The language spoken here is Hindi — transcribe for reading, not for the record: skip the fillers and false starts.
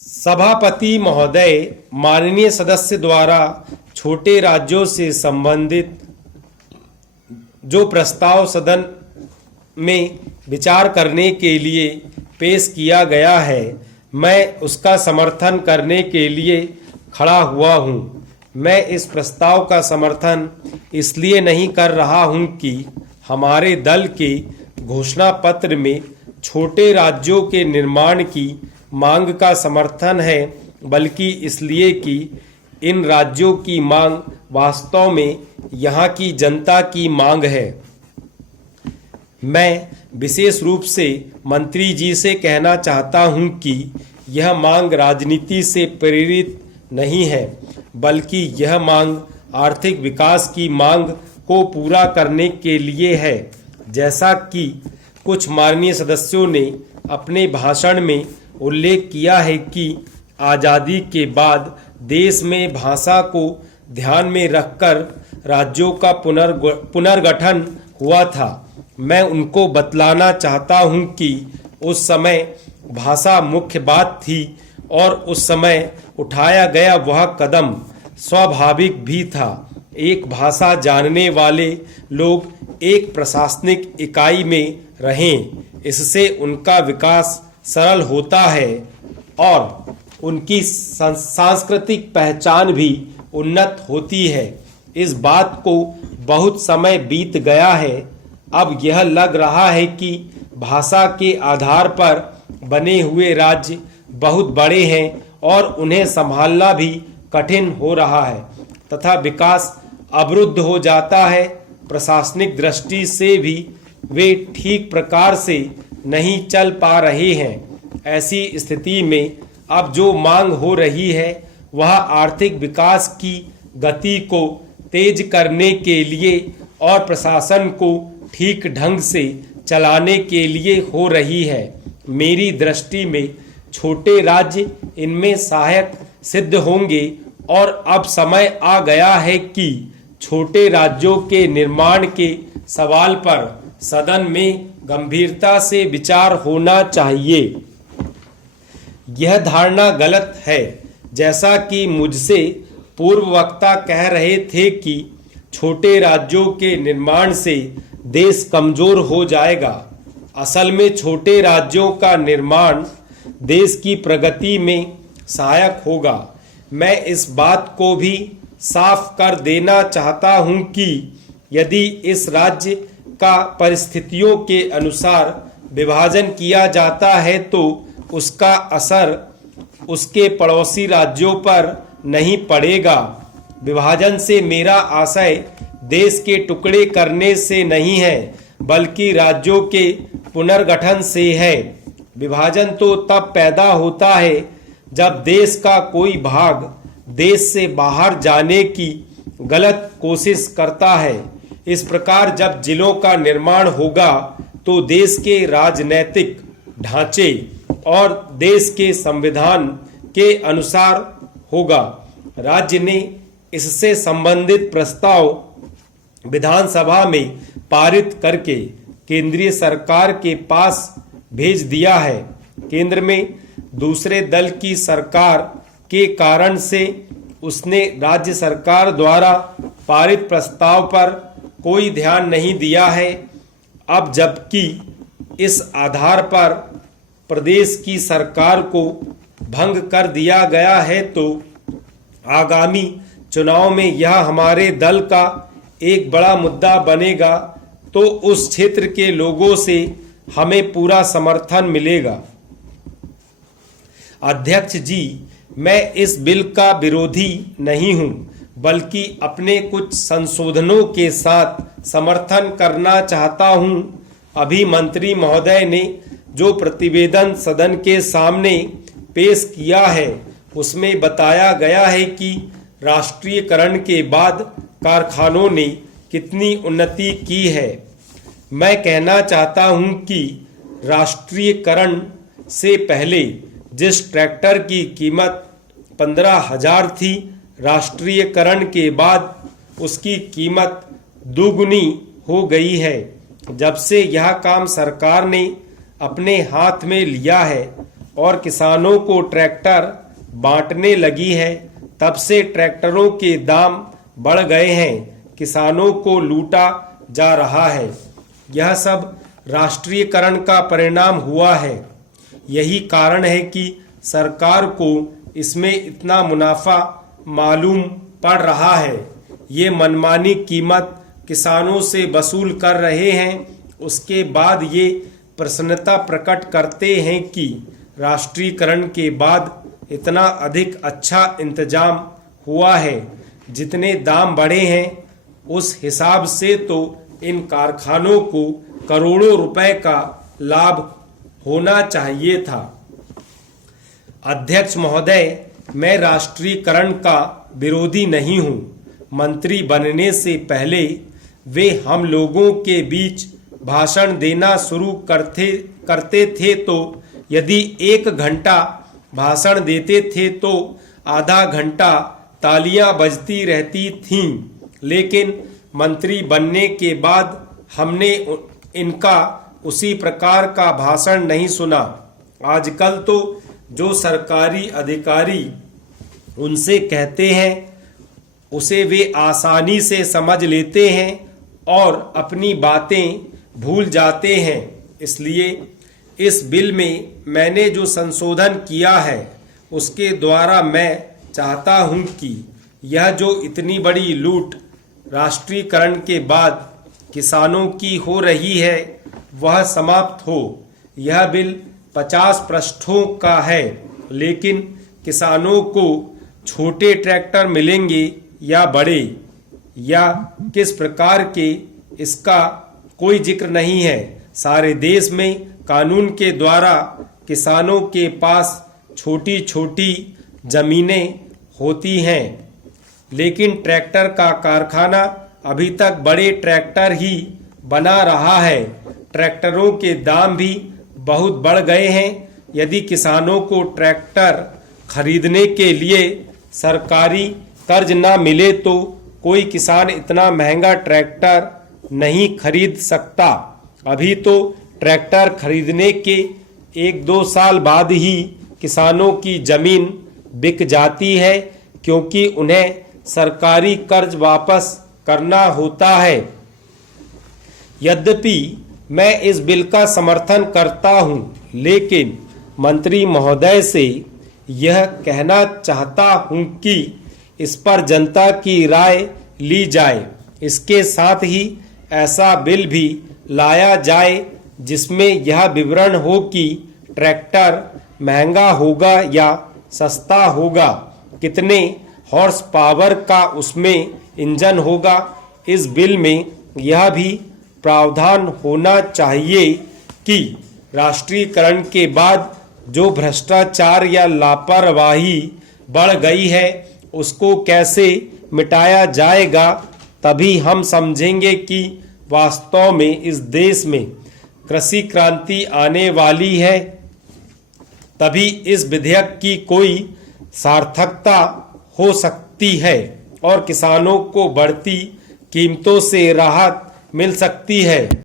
सभापति महोदय, माननीय सदस्य द्वारा छोटे राज्यों से संबंधित जो प्रस्ताव सदन में विचार करने के लिए पेश किया गया है, मैं उसका समर्थन करने के लिए खड़ा हुआ हूं। मैं इस प्रस्ताव का समर्थन इसलिए नहीं कर रहा हूं कि हमारे दल के घोषणा पत्र में छोटे राज्यों के निर्माण की मांग का समर्थन है, बल्कि इसलिए कि इन राज्यों की मांग वास्तव में यहाँ की जनता की मांग है। मैं विशेष रूप से मंत्री जी से कहना चाहता हूं कि यह मांग राजनीति से प्रेरित नहीं है, बल्कि यह मांग आर्थिक विकास की मांग को पूरा करने के लिए है। जैसा कि कुछ माननीय सदस्यों ने अपने भाषण में उल्लेख किया है कि आज़ादी के बाद देश में भाषा को ध्यान में रखकर राज्यों का पुनर्गठन हुआ था। मैं उनको बतलाना चाहता हूं कि उस समय भाषा मुख्य बात थी और उस समय उठाया गया वह कदम स्वाभाविक भी था। एक भाषा जानने वाले लोग एक प्रशासनिक इकाई में रहें, इससे उनका विकास सरल होता है और उनकी सांस्कृतिक पहचान भी उन्नत होती है। इस बात को बहुत समय बीत गया है। अब यह लग रहा है कि भाषा के आधार पर बने हुए राज्य बहुत बड़े हैं और उन्हें संभालना भी कठिन हो रहा है तथा विकास अवरुद्ध हो जाता है। प्रशासनिक दृष्टि से भी वे ठीक प्रकार से नहीं चल पा रहे हैं। ऐसी स्थिति में अब जो मांग हो रही है वह आर्थिक विकास की गति को तेज करने के लिए और प्रशासन को ठीक ढंग से चलाने के लिए हो रही है। मेरी दृष्टि में छोटे राज्य इनमें सहायक सिद्ध होंगे और अब समय आ गया है कि छोटे राज्यों के निर्माण के सवाल पर सदन में गंभीरता से विचार होना चाहिए। यह धारणा गलत है। जैसा कि मुझसे पूर्व वक्ता कह रहे थे कि छोटे राज्यों के निर्माण से देश कमजोर हो जाएगा। असल में छोटे राज्यों का निर्माण देश की प्रगति में सहायक होगा। मैं इस बात को भी साफ कर देना चाहता हूं कि यदि इस राज्य का परिस्थितियों के अनुसार विभाजन किया जाता है तो उसका असर उसके पड़ोसी राज्यों पर नहीं पड़ेगा। विभाजन से मेरा आशय देश के टुकड़े करने से नहीं है, बल्कि राज्यों के पुनर्गठन से है। विभाजन तो तब पैदा होता है जब देश का कोई भाग देश से बाहर जाने की गलत कोशिश करता है। इस प्रकार जब जिलों का निर्माण होगा तो देश के राजनैतिक ढांचे और देश के संविधान के अनुसार होगा। राज्य ने इससे संबंधित प्रस्ताव विधानसभा में पारित करके केंद्रीय सरकार के पास भेज दिया है। केंद्र में दूसरे दल की सरकार के कारण से उसने राज्य सरकार द्वारा पारित प्रस्ताव पर कोई ध्यान नहीं दिया है। अब जबकि इस आधार पर प्रदेश की सरकार को भंग कर दिया गया है, तो आगामी चुनाव में यह हमारे दल का एक बड़ा मुद्दा बनेगा, तो उस क्षेत्र के लोगों से हमें पूरा समर्थन मिलेगा। अध्यक्ष जी, मैं इस बिल का विरोधी नहीं हूं, बल्कि अपने कुछ संशोधनों के साथ समर्थन करना चाहता हूं। अभी मंत्री महोदय ने जो प्रतिवेदन सदन के सामने पेश किया है उसमें बताया गया है कि राष्ट्रीयकरण के बाद कारखानों ने कितनी उन्नति की है। मैं कहना चाहता हूं कि राष्ट्रीयकरण से पहले जिस ट्रैक्टर की कीमत 15,000 थी, राष्ट्रीयकरण के बाद उसकी कीमत दोगुनी हो गई है। जब से यह काम सरकार ने अपने हाथ में लिया है, और किसानों को ट्रैक्टर बांटने लगी है, तब से ट्रैक्टरों के दाम बढ़ गए हैं, किसानों को लूटा जा रहा है। यह सब राष्ट्रीयकरण का परिणाम हुआ है। यही कारण है कि सरकार को इसमें इतना मुनाफा मालूम पड़ रहा है। ये मनमानी कीमत किसानों से वसूल कर रहे हैं। उसके बाद ये प्रसन्नता प्रकट करते हैं कि राष्ट्रीयकरण के बाद इतना अधिक अच्छा इंतजाम हुआ है। जितने दाम बढ़े हैं उस हिसाब से तो इन कारखानों को करोड़ों रुपए का लाभ होना चाहिए था। अध्यक्ष महोदय, मैं राष्ट्रीयकरण का विरोधी नहीं हूं। मंत्री बनने से पहले वे हम लोगों के बीच भाषण देना शुरू करते थे तो यदि 1 घंटा भाषण देते थे तो आधा घंटा तालियां बजती रहती थीं, लेकिन मंत्री बनने के बाद हमने इनका उसी प्रकार का भाषण नहीं सुना। आजकल तो जो सरकारी अधिकारी उनसे कहते हैं उसे वे आसानी से समझ लेते हैं और अपनी बातें भूल जाते हैं। इसलिए इस बिल में मैंने जो संशोधन किया है उसके द्वारा मैं चाहता हूं कि यह जो इतनी बड़ी लूट राष्ट्रीयकरण के बाद किसानों की हो रही है वह समाप्त हो। यह बिल 50 पृष्ठों का है, लेकिन किसानों को छोटे ट्रैक्टर मिलेंगे या बड़े या किस प्रकार के, इसका कोई जिक्र नहीं है। सारे देश में कानून के द्वारा किसानों के पास छोटी छोटी जमीनें होती हैं, लेकिन ट्रैक्टर का कारखाना अभी तक बड़े ट्रैक्टर ही बना रहा है। ट्रैक्टरों के दाम भी बहुत बढ़ गए हैं। यदि किसानों को ट्रैक्टर खरीदने के लिए सरकारी कर्ज ना मिले तो कोई किसान इतना महंगा ट्रैक्टर नहीं खरीद सकता। अभी तो ट्रैक्टर खरीदने के 1-2 साल बाद ही किसानों की जमीन बिक जाती है, क्योंकि उन्हें सरकारी कर्ज वापस करना होता है। यद्यपि मैं इस बिल का समर्थन करता हूं, लेकिन मंत्री महोदय से यह कहना चाहता हूं कि इस पर जनता की राय ली जाए। इसके साथ ही ऐसा बिल भी लाया जाए जिसमें यह विवरण हो कि ट्रैक्टर महंगा होगा या सस्ता होगा, कितने हॉर्स पावर का उसमें इंजन होगा। इस बिल में यह भी प्रावधान होना चाहिए कि राष्ट्रीयकरण के बाद जो भ्रष्टाचार या लापरवाही बढ़ गई है उसको कैसे मिटाया जाएगा। तभी हम समझेंगे कि वास्तव में इस देश में कृषि क्रांति आने वाली है। तभी इस विधेयक की कोई सार्थकता हो सकती है और किसानों को बढ़ती कीमतों से राहत मिल सकती है।